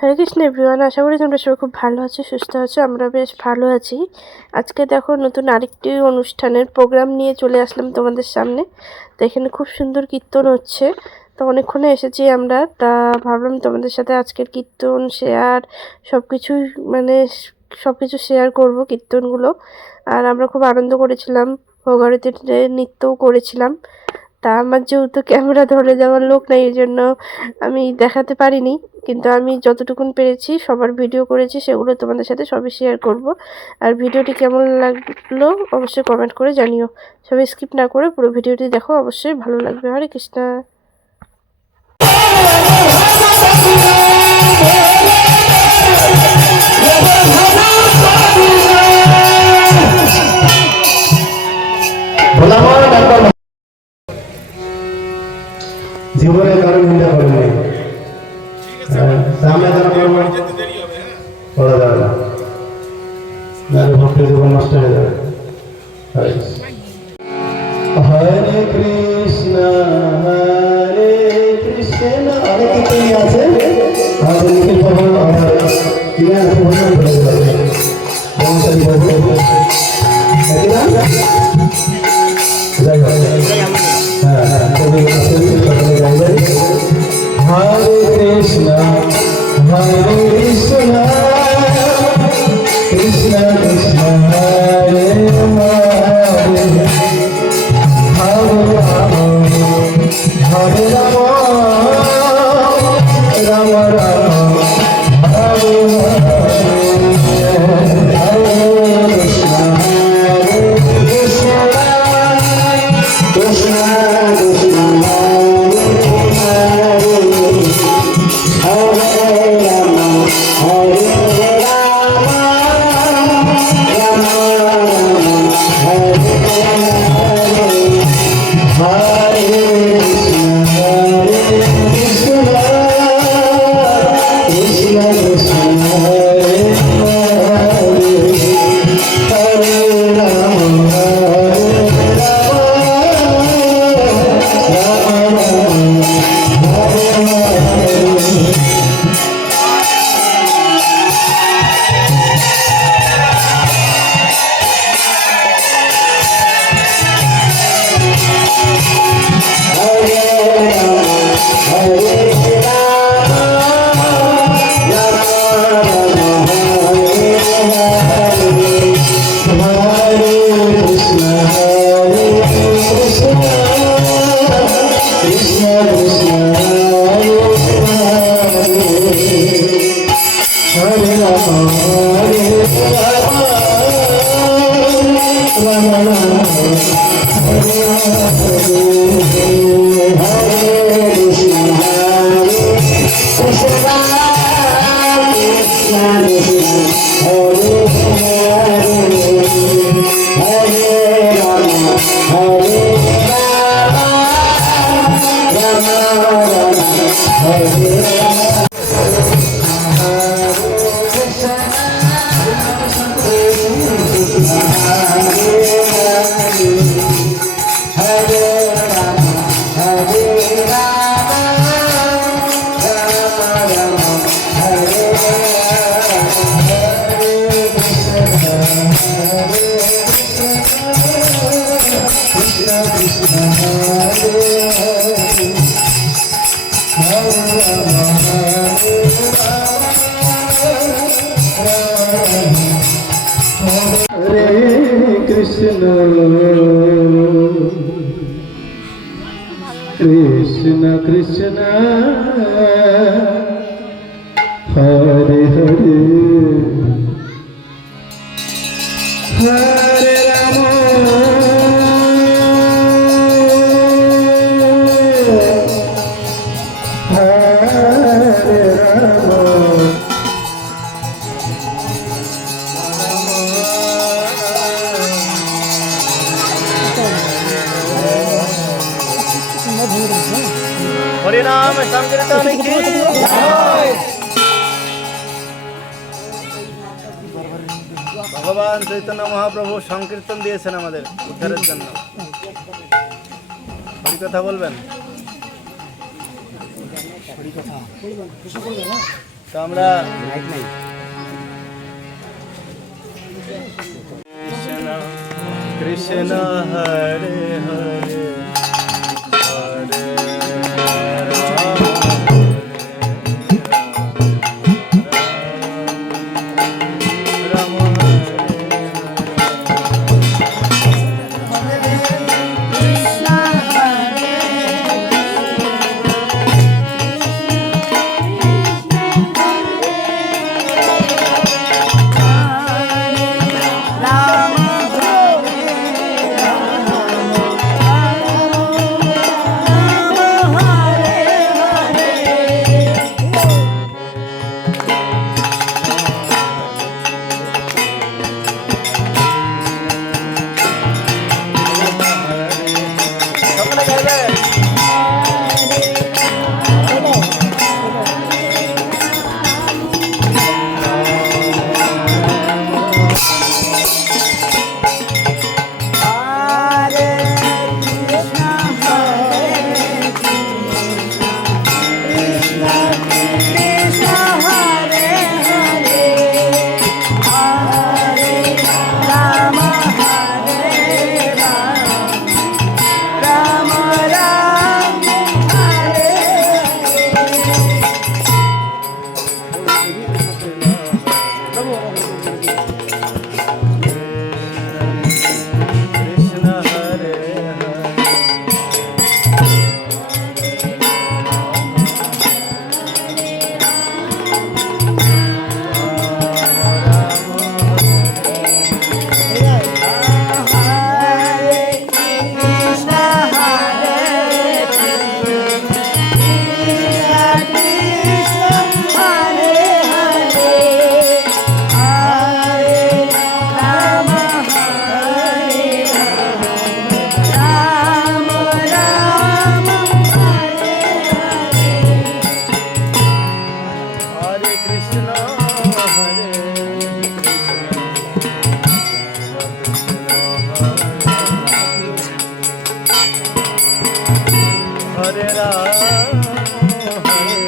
হরে কৃষ্ণ এভরিওয়ান, আশা করি তোমরা সবাই খুব ভালো আছো, সুস্থ আছো। আমরা বেশ ভালো আছি। আজকে দেখো নতুন আরেকটি অনুষ্ঠানের প্রোগ্রাম নিয়ে চলে আসলাম তোমাদের সামনে। তো এখানে খুব সুন্দর কীর্তন হচ্ছে। তো অনেকক্ষণে এসেছি আমরা, তা ভাবলাম তোমাদের সাথে আজকের কীর্তন শেয়ার সব কিছুই সব কিছু শেয়ার করবো কীর্তনগুলো। আর আমরা খুব আনন্দ করেছিলাম, ভোগারতিতে নৃত্যও করেছিলাম। তা আমার যেহেতু ক্যামেরা ধরে যাওয়ার লোক নাই, এই জন্য আমি দেখাতে পারিনি, কিন্তু আমি যতটুকুন পেরেছি সবার ভিডিও করেছি, সেগুলো তোমাদের সাথে সবই শেয়ার করব। আর ভিডিওটি কেমন লাগলো অবশ্যই কমেন্ট করে জানিও। সবাই স্কিপ না করে পুরো ভিডিওটি দেখো, অবশ্যই ভালো লাগবে। হরে কৃষ্ণ। জীবনে কারো নিন্দা করে নাই, সামনে যারা করা যাবে না, ভক্তের জীবন নষ্ট হয়ে যাবে। হরে কৃষ্ণ হরে কৃষ্ণ, অনেক কিছু আছে আমাদের লিখিত Hare Krishna, Hare Krishna, Krishna Krishna, Hare Hare, Hare Rama, Hare Rama, Rama Rama, Hare Hare, Hare Krishna, Hare Krishna, Krishna Krishna. Krishna Krishna Hare Hare Hare Rama Hare Rama হরিনাম সংকীর্তন কি জয়। ভগবান চৈতন্য মহাপ্রভু সংকীর্তন দিয়েছেন আমাদের উদ্ধারের জন্য। হরি কথা বলবেন। তো আমরা কৃষ্ণ হরে হরে হরে রাম সকলে গাইবেন। কৃষ্ণ হরে হরে হরে কৃষ্ণ হরে হরে রাম হরে হরে কৃষ্ণ হরে হরে রাম হরে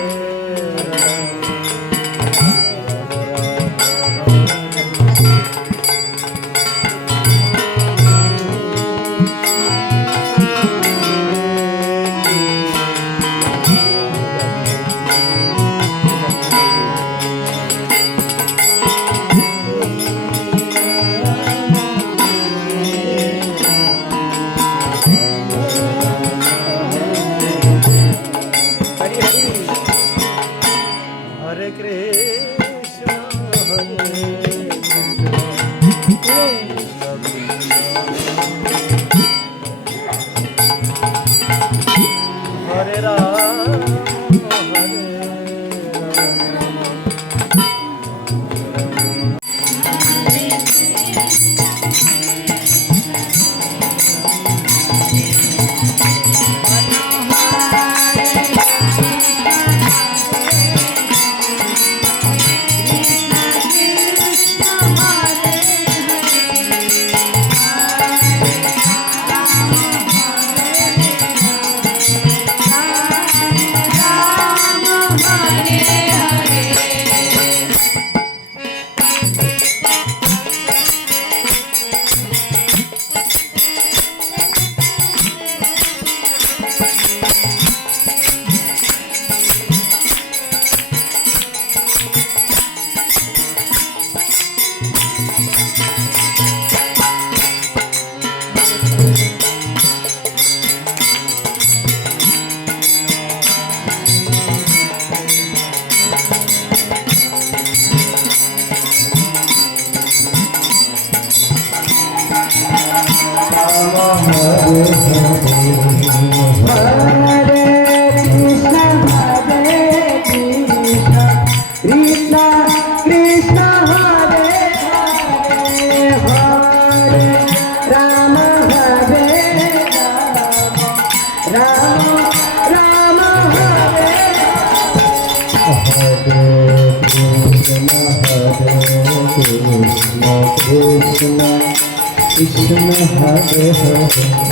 Krishna Hare Hare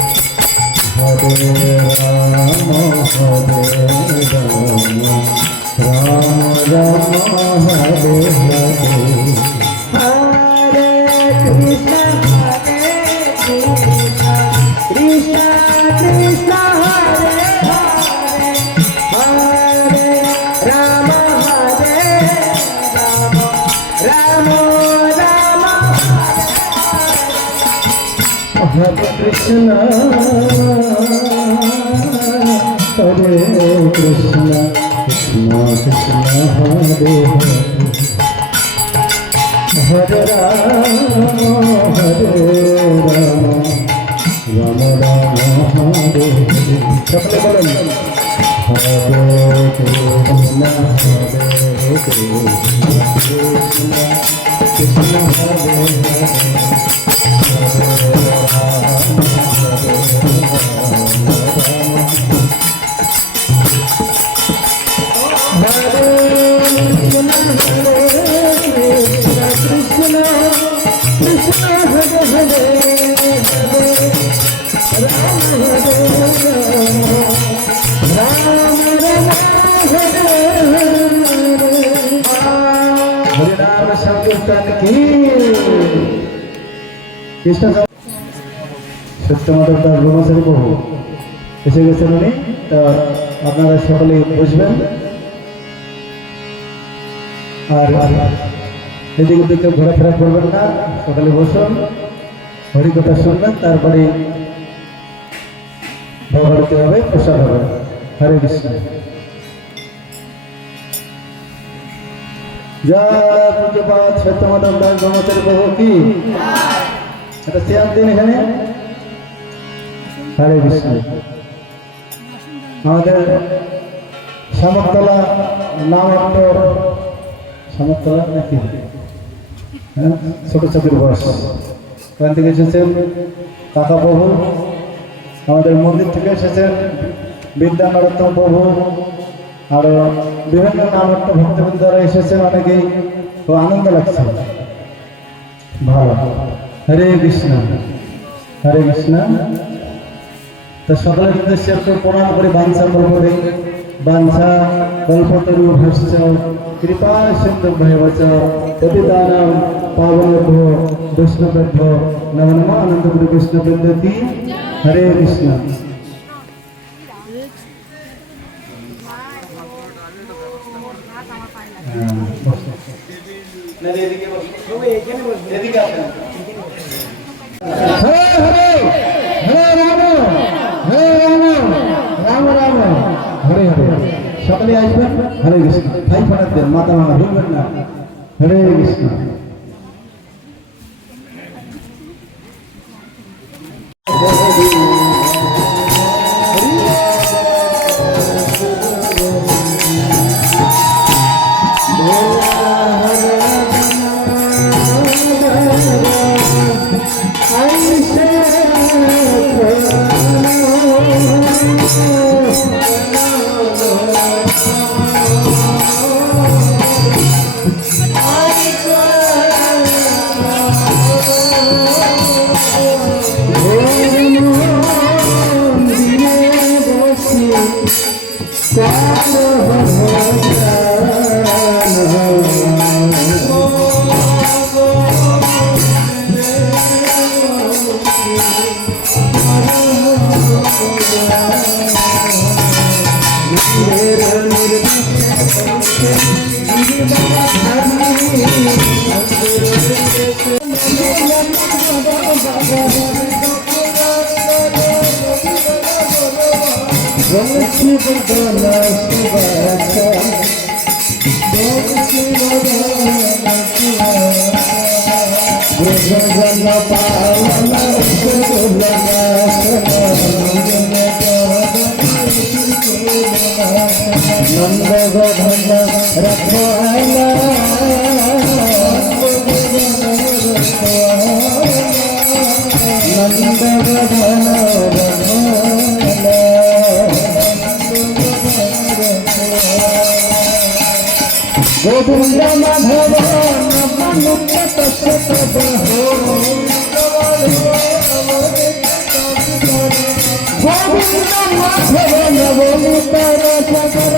হরে রাম রাম রাম হরে Hare Hare Krishna, Krishna Krishna, Hare Hare, Hare Rama, Hare Rama, Rama Rama. Hare Krishna, Hare Krishna, Krishna Krishna, Hare Hare, Hare Rama, Hare Rama, Rama Rama, Hare Hare. সকলে বলেন হরে কৃষ্ণ, হরে কৃষ্ণ, কৃষ্ণ হরে হরে, হরিনাম সংকীর্তন কি কৃষ্ণ সত্যমাধব দাস ব্রহ্মচারী প্রভু এসে গেছেন উনি। তা আপনারা সকলে বুঝবেন আর এদিকে ওদিকে ঘোরাফেরা করবেন না, সকালে বসুন, হরিকথা শুনবেন, তারপরে ভগবতী হবে, প্রসাদ হবে। হরে কৃষ্ণ। জয় পূজ্যপাদ সত্যমাধব দাস ব্রহ্মচারী প্রভু কি এটা শেয়ার দিন এখানে। হরে কৃষ্ণ। আমাদের শামকতলা নাম অক্টর শামকতলা নাকি ছোট চকের বয়স, ওখান থেকে এসেছেন কাকা প্রভু। আমাদের মন্দির থেকে এসেছেন বিদ্যা নরোত্তম প্রভু, আরো বিভিন্ন নামট্য ভক্তবৃন্দরা এসেছেন অনেকেই। তো আনন্দ লাগছে, ভালো। হরে কৃষ্ণ, হরে কৃষ্ণ। তো সকলের উদ্দেশ্যে একটু প্রণাম করে বাঞ্ছা কল্পতে বাঞ্ছা কল্পতরু ভাষ্য কৃপা সিন্ধু ভয়বচ পতিতানাং পাবনেভ্যো বৈষ্ণবেভ্যো নমো নমঃ। আনন্দগুরু কৃষ্ণ বৃন্দতি। হরে কৃষ্ণ। হরে হরে, হরে রাম, হরে রাম, রাম রাম, হরে হরে। সকলে আসবেন। হরে কৃষ্ণ। ভাই ফোনার দেন, মাতা মামা ভুলবেন না। হরে কৃষ্ণ। गोविंद माधव গোবিন্দ মাধব নবনীত রসকর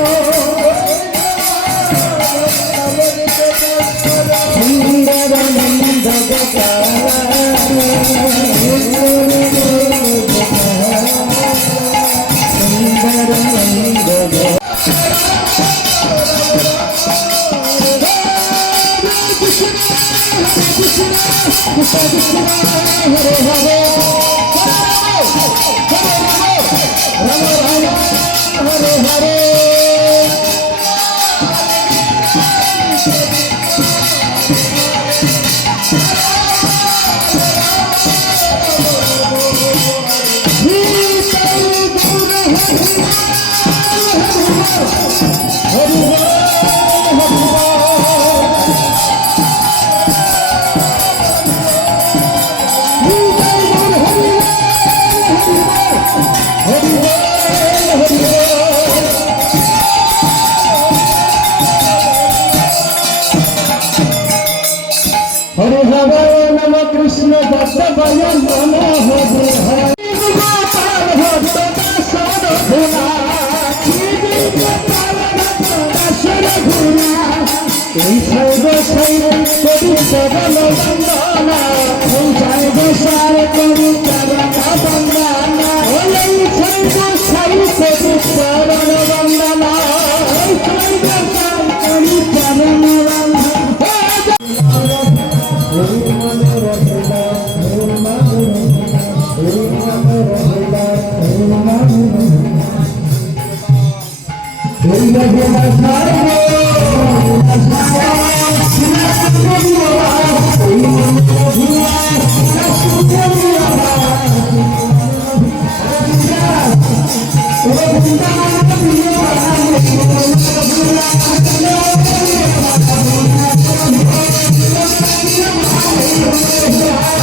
সুন্দর নন্দ হরে হরে নম কৃষ্ণ বদ্দভয় নম হরে হরে গোপাল ভক্ত দাসর ভোলা গোপাল ভক্ত দাসর ভোলা এই সর্ব শৈব কবি চরণ বন্দনা এই সর্ব সার কবি চরণ বন্দনা এই সর্ব শৈব কবি চরণ বন্দনা এই সর্ব সার কবি চরণ বন্দনা Yeah.